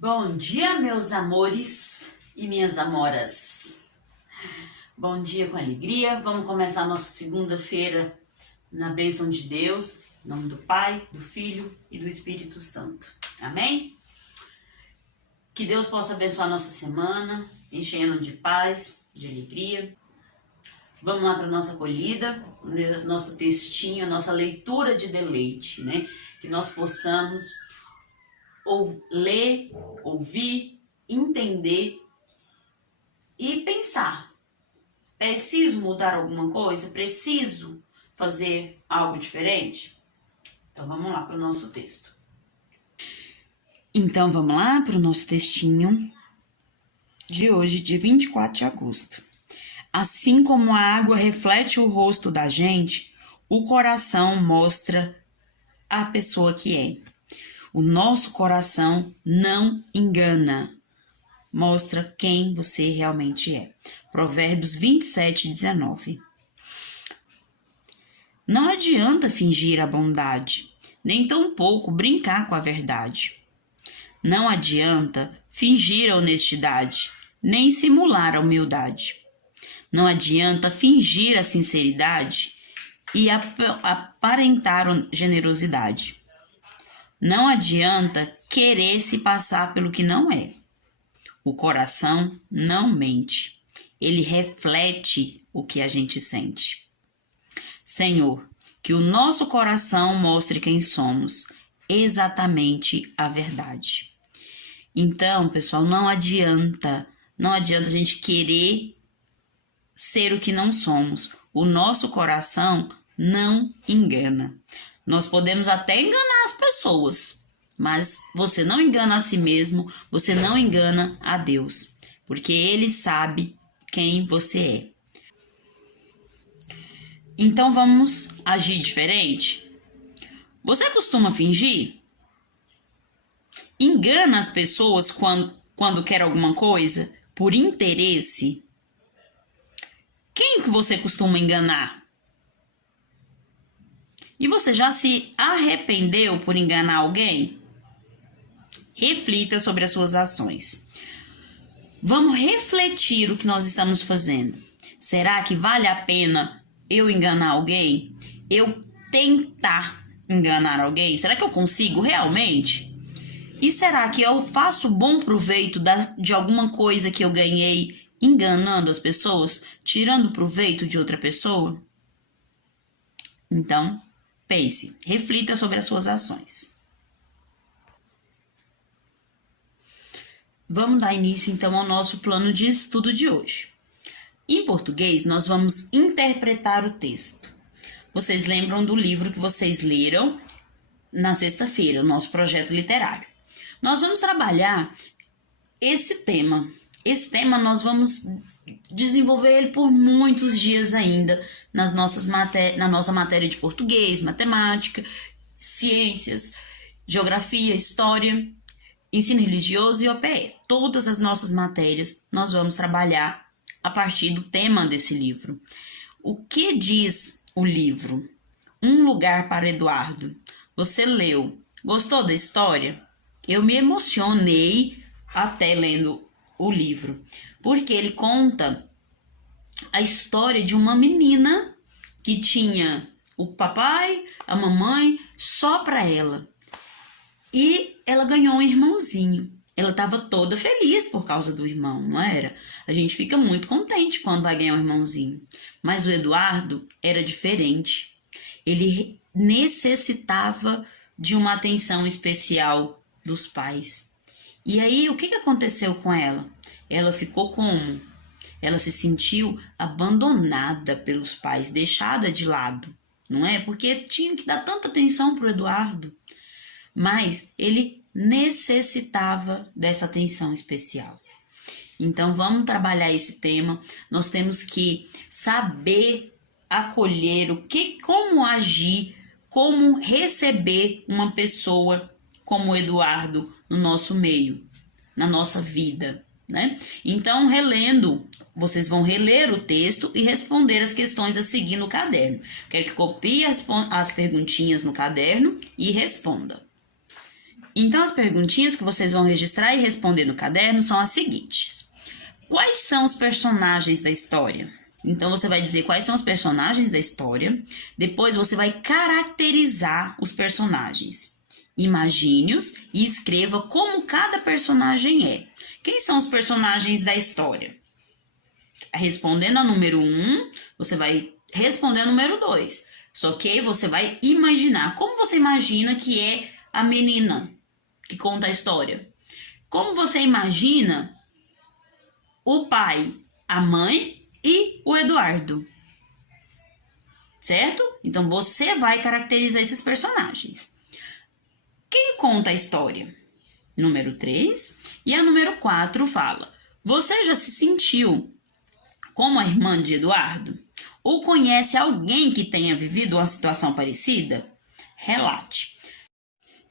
Bom dia, meus amores e minhas amoras. Bom dia com alegria. Vamos começar a nossa segunda-feira na bênção de Deus, em nome do Pai, do Filho e do Espírito Santo. Amém? Que Deus possa abençoar a nossa semana, enchendo de paz, de alegria. Vamos lá para a nossa acolhida, nosso textinho, a nossa leitura de deleite, né? Que nós possamos ler, ouvir, entender e pensar. Preciso mudar alguma coisa? Preciso fazer algo diferente? Então vamos lá para o nosso texto. Então vamos lá para o nosso textinho de hoje, dia 24 de agosto. Assim como a água reflete o rosto da gente, o coração mostra a pessoa que é. O nosso coração não engana, mostra quem você realmente é. Provérbios 27:19. Não adianta fingir a bondade, nem tampouco brincar com a verdade. Não adianta fingir a honestidade, nem simular a humildade. Não adianta fingir a sinceridade e aparentar generosidade. Não adianta querer se passar pelo que não é. O coração não mente. Ele reflete o que a gente sente. Senhor, que o nosso coração mostre quem somos, exatamente a verdade. Então, pessoal, não adianta a gente querer ser o que não somos. O nosso coração não engana. Nós podemos até enganar as pessoas, mas você não engana a si mesmo, você não engana a Deus, porque Ele sabe quem você é. Então vamos agir diferente? Você costuma fingir? Engana as pessoas quando quer alguma coisa por interesse? Quem que você costuma enganar? E você já se arrependeu por enganar alguém? Reflita sobre as suas ações. Vamos refletir o que nós estamos fazendo. Será que vale a pena eu enganar alguém? Eu tentar enganar alguém? Será que eu consigo realmente? E será que eu faço bom proveito de alguma coisa que eu ganhei enganando as pessoas? Tirando proveito de outra pessoa? Então, pense, reflita sobre as suas ações. Vamos dar início, então, ao nosso plano de estudo de hoje. Em português, nós vamos interpretar o texto. Vocês lembram do livro que vocês leram na sexta-feira, o nosso projeto literário. Nós vamos trabalhar esse tema. Esse tema nós vamos desenvolver ele por muitos dias ainda na nossa matéria de português, matemática, ciências, geografia, história, ensino religioso e OPE. Todas as nossas matérias nós vamos trabalhar a partir do tema desse livro. O que diz o livro? Um Lugar para Eduardo. Você leu? Gostou da história? Eu me emocionei até lendo o livro, porque ele conta a história de uma menina que tinha o papai, a mamãe, só para ela. E ela ganhou um irmãozinho. Ela estava toda feliz por causa do irmão, não era? A gente fica muito contente quando vai ganhar um irmãozinho. Mas o Eduardo era diferente. Ele necessitava de uma atenção especial dos pais. E aí, o que aconteceu com ela? Ela ficou como? Ela se sentiu abandonada pelos pais, deixada de lado, não é? Porque tinha que dar tanta atenção para o Eduardo. Mas ele necessitava dessa atenção especial. Então, vamos trabalhar esse tema. Nós temos que saber acolher como agir, como receber uma pessoa como o Eduardo no nosso meio, na nossa vida, né? Então, relendo, vocês vão reler o texto e responder as questões a seguir no caderno. Quero que copie as perguntinhas no caderno e responda. Então, as perguntinhas que vocês vão registrar e responder no caderno são as seguintes. Quais são os personagens da história? Então, você vai dizer quais são os personagens da história. Depois, você vai caracterizar os personagens. Imagine-os e escreva como cada personagem é. Quem são os personagens da história? Respondendo a número 1, você vai responder a número 2. Só que você vai imaginar. Como você imagina que é a menina que conta a história? Como você imagina o pai, a mãe e o Eduardo? Certo? Então, você vai caracterizar esses personagens. Quem conta a história? Número 3. E a número 4 fala: você já se sentiu como a irmã de Eduardo? Ou conhece alguém que tenha vivido uma situação parecida? Relate.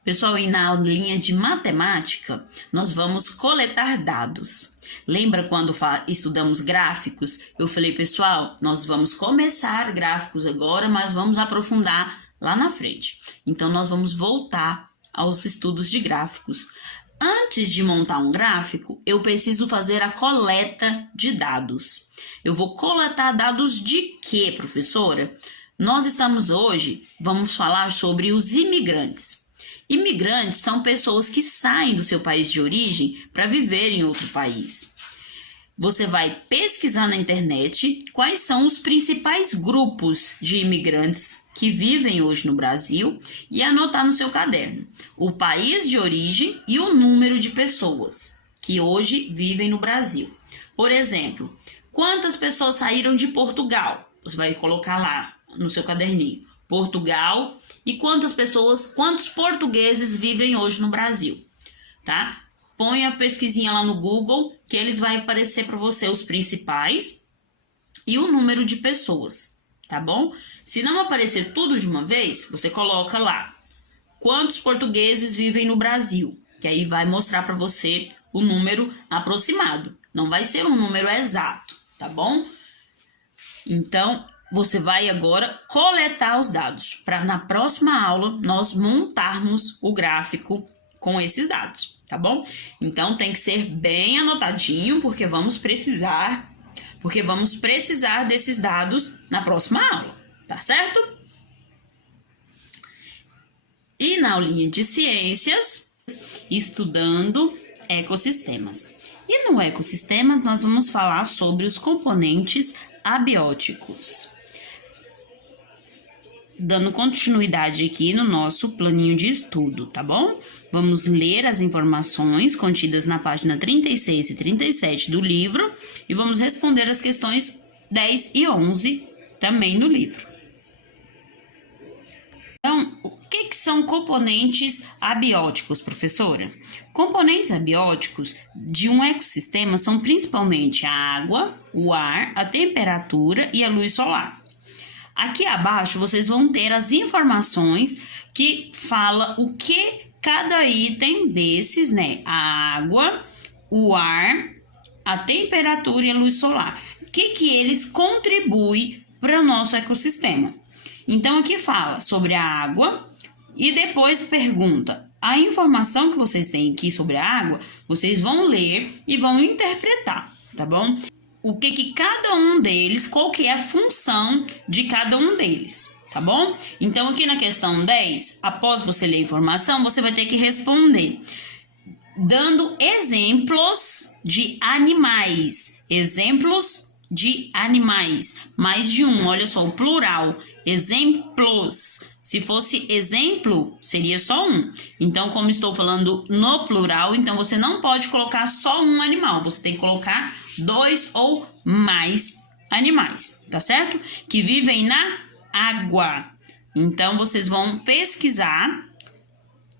Pessoal, e na aulinha de matemática, nós vamos coletar dados. Lembra quando estudamos gráficos? Eu falei, pessoal, nós vamos começar gráficos agora, mas vamos aprofundar lá na frente. Então, nós vamos voltar aos estudos de gráficos. Antes de montar um gráfico, eu preciso fazer a coleta de dados. Eu vou coletar dados de quê, professora? Nós vamos falar sobre os imigrantes. Imigrantes são pessoas que saem do seu país de origem para viver em outro país. Você vai pesquisar na internet quais são os principais grupos de imigrantes que vivem hoje no Brasil e anotar no seu caderno o país de origem e o número de pessoas que hoje vivem no Brasil. Por exemplo, quantas pessoas saíram de Portugal? Você vai colocar lá no seu caderninho, Portugal, e quantos portugueses vivem hoje no Brasil, tá? Põe a pesquisinha lá no Google, que eles vai aparecer para você os principais e o número de pessoas, tá bom? Se não aparecer tudo de uma vez, você coloca lá quantos portugueses vivem no Brasil, que aí vai mostrar para você o número aproximado. Não vai ser um número exato, tá bom? Então, você vai agora coletar os dados para na próxima aula nós montarmos o gráfico com esses dados, tá bom? Então, tem que ser bem anotadinho, porque vamos precisar desses dados na próxima aula, tá certo? E na aulinha de ciências, estudando ecossistemas. E no ecossistemas, nós vamos falar sobre os componentes abióticos. Dando continuidade aqui no nosso planinho de estudo, tá bom? Vamos ler as informações contidas na página 36 e 37 do livro e vamos responder as questões 10 e 11 também no livro. Então, o que são componentes abióticos, professora? Componentes abióticos de um ecossistema são principalmente a água, o ar, a temperatura e a luz solar. Aqui abaixo vocês vão ter as informações que fala o que cada item desses, né? A água, o ar, a temperatura e a luz solar. O que eles contribuem para o nosso ecossistema? Então, aqui fala sobre a água e depois pergunta. A informação que vocês têm aqui sobre a água, vocês vão ler e vão interpretar, tá bom? O que cada um deles, qual que é a função de cada um deles, tá bom? Então, aqui na questão 10, após você ler a informação, você vai ter que responder dando exemplos de animais. Exemplos de animais. Mais de um, olha só, o plural. Exemplos. Se fosse exemplo, seria só um. Então, como estou falando no plural, então você não pode colocar só um animal. Você tem que colocar 2 ou mais animais, tá certo? Que vivem na água. Então, vocês vão pesquisar.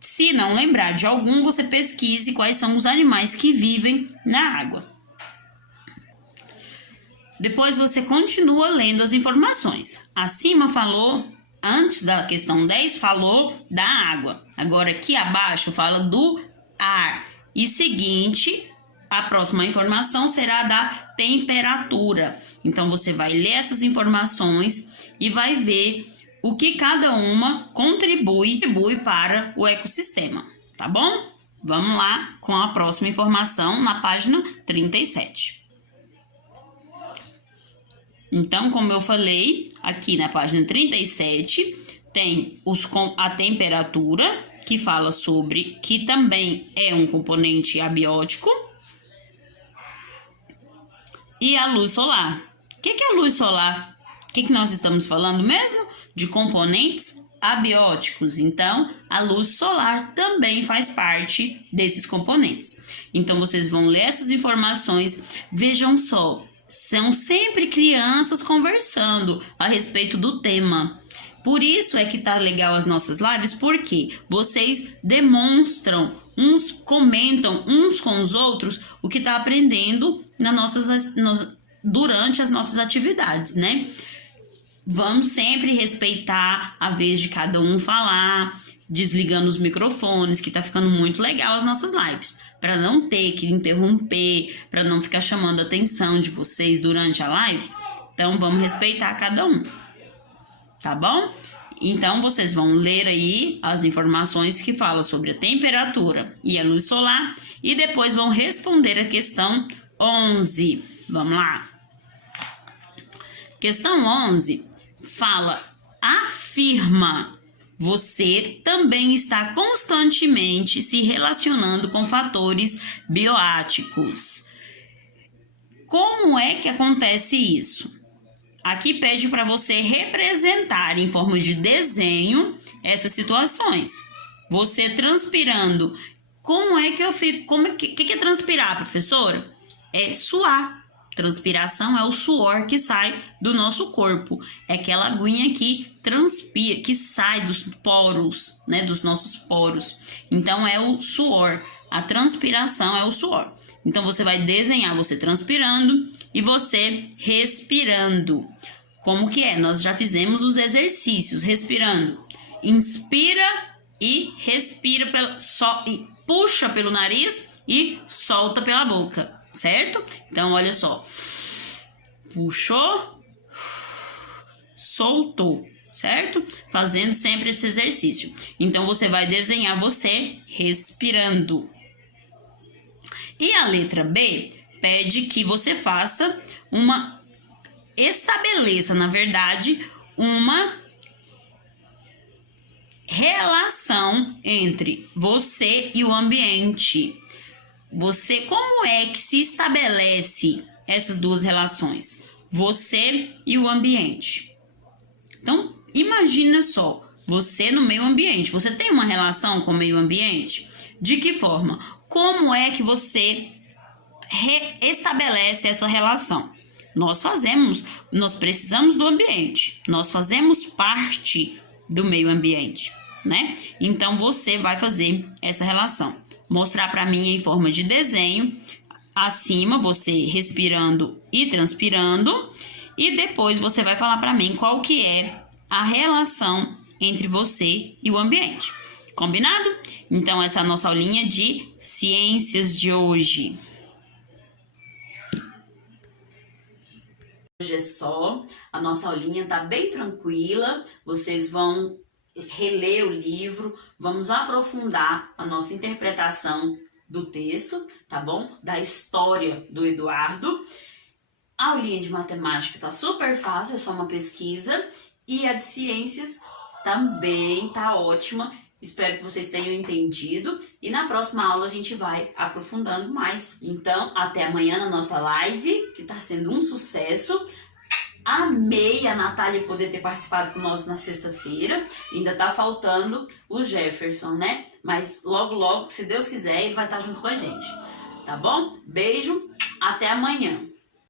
Se não lembrar de algum, você pesquise quais são os animais que vivem na água. Depois você continua lendo as informações. Acima falou, antes da questão 10, falou da água. Agora aqui abaixo fala do ar. E seguinte, a próxima informação será da temperatura. Então você vai ler essas informações e vai ver o que cada uma contribui para o ecossistema, tá bom? Vamos lá com a próxima informação na página 37. Então, como eu falei, aqui na página 37 tem a temperatura, que fala sobre, que também é um componente abiótico, e a luz solar. O que é a luz solar? O que nós estamos falando mesmo? De componentes abióticos. Então, a luz solar também faz parte desses componentes. Então, vocês vão ler essas informações. Vejam só, são sempre crianças conversando a respeito do tema. Por isso é que tá legal as nossas lives, porque vocês demonstram, comentam uns com os outros o que tá aprendendo durante as nossas atividades, né? Vamos sempre respeitar a vez de cada um falar, desligando os microfones, que tá ficando muito legal as nossas lives, para não ter que interromper, para não ficar chamando a atenção de vocês durante a live. Então, vamos respeitar cada um, tá bom? Então, vocês vão ler aí as informações que falam sobre a temperatura e a luz solar e depois vão responder a questão 11. Vamos lá. Questão 11 afirma: você também está constantemente se relacionando com fatores bioáticos. Como é que acontece isso? Aqui pede para você representar em forma de desenho essas situações. Você transpirando. Como é que eu fico? Que é transpirar, professora? É suar. Transpiração é o suor que sai do nosso corpo. É aquela aguinha que transpira, que sai dos poros, né? Dos nossos poros. Então, é o suor. A transpiração é o suor. Então, você vai desenhar você transpirando e você respirando. Como que é? Nós já fizemos os exercícios respirando. Inspira e respira, e puxa pelo nariz e solta pela boca. Certo? Então, olha só. Puxou, soltou, certo? Fazendo sempre esse exercício. Então, você vai desenhar você respirando. E a letra B pede que você estabeleça, na verdade, uma relação entre você e o ambiente. Como é que se estabelece essas duas relações? Você e o ambiente. Então, imagina só, você no meio ambiente. Você tem uma relação com o meio ambiente? De que forma? Como é que você estabelece essa relação? Nós precisamos do ambiente. Nós fazemos parte do meio ambiente, né? Então, você vai fazer essa relação. Mostrar para mim em forma de desenho, acima você respirando e transpirando, e depois você vai falar para mim qual que é a relação entre você e o ambiente. Combinado? Então, essa é a nossa aulinha de ciências de hoje. Hoje é só, a nossa aulinha tá bem tranquila, vocês vão reler o livro, vamos aprofundar a nossa interpretação do texto, tá bom? Da história do Eduardo. A aulinha de matemática tá super fácil, é só uma pesquisa. E a de ciências também tá ótima. Espero que vocês tenham entendido. E na próxima aula a gente vai aprofundando mais. Então, até amanhã na nossa live, que tá sendo um sucesso. Amei a Natália poder ter participado com nós na sexta-feira. Ainda tá faltando o Jefferson, né? Mas logo, logo, se Deus quiser, ele vai estar junto com a gente. Tá bom? Beijo, até amanhã.